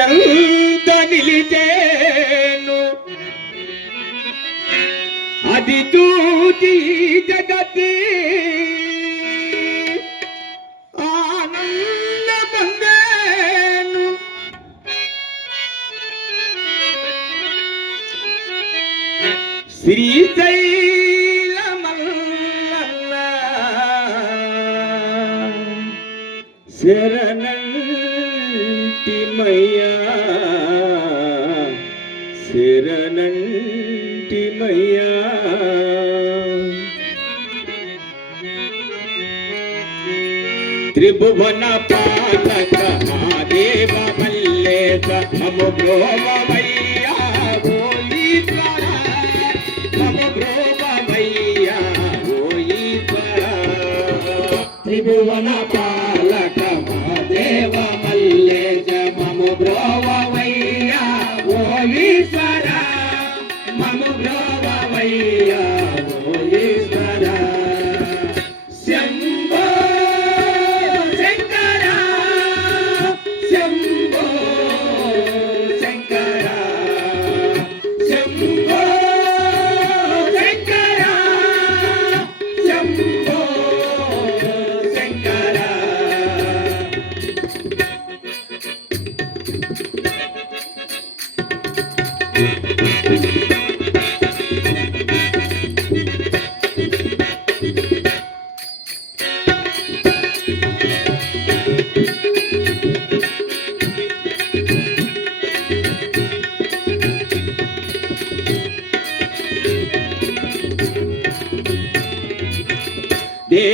ಚಲ್ದ ನಿಲಿದೇನು ಅದಿತೂತಿ ಜಗತಿ ಆನಂದ ಬಂದೇನು ಶ್ರೀ ಶರಣ మయ్యా శరణంటి మయ్యా త్రిభువన పాలక మహాదేవ మల్లేశ మము బ్రోమయ్యా త్రిభువన పాలక మము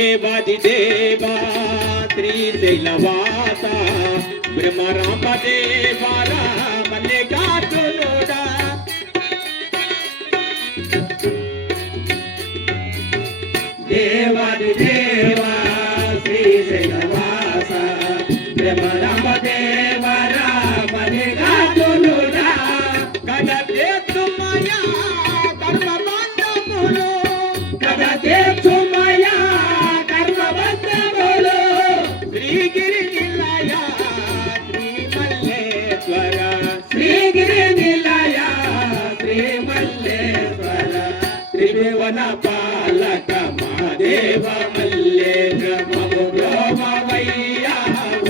దేవాది దేవా శ్రీశైలవాస బ్రహ్మరామ దేవర మల్లికార్జునుడా. దేవాది దేవన పాలక మహాదేవ మల్లేశ మము బ్రోమవయ్యా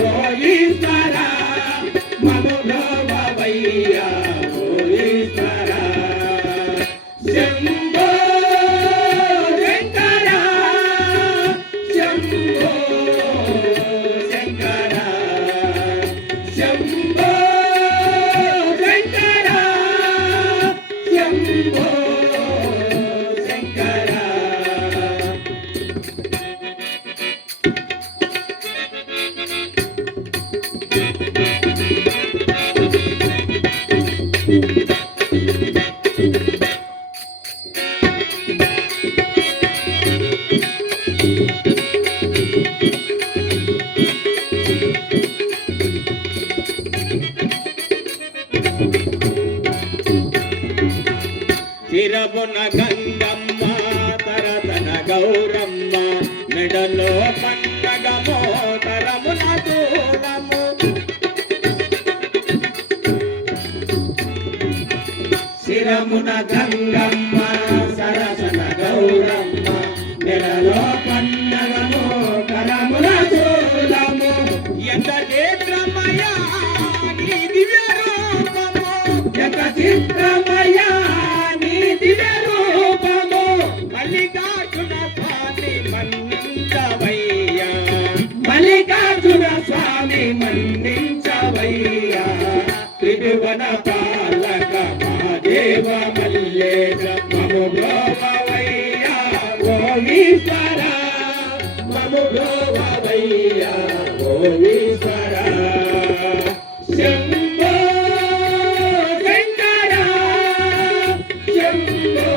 ఓ మము బ్రోమవయ్యా ఓ శంభో శంకర శంభో శంకర శంభో శంకర శంభో శిరమున గంగమ్మ తరతన గౌరమ్మ మెడలో పండగమో తరమున దూరము శిరమున గంగమ్మ వచ్చవయ్యా త్రిభువన పాలక మహాదేవ మల్లేశ మము భోవయ్యా ఓ ఈశ్వర మము భోవయ్యా ఓ ఈశ్వర. శంభో శంకర శంభో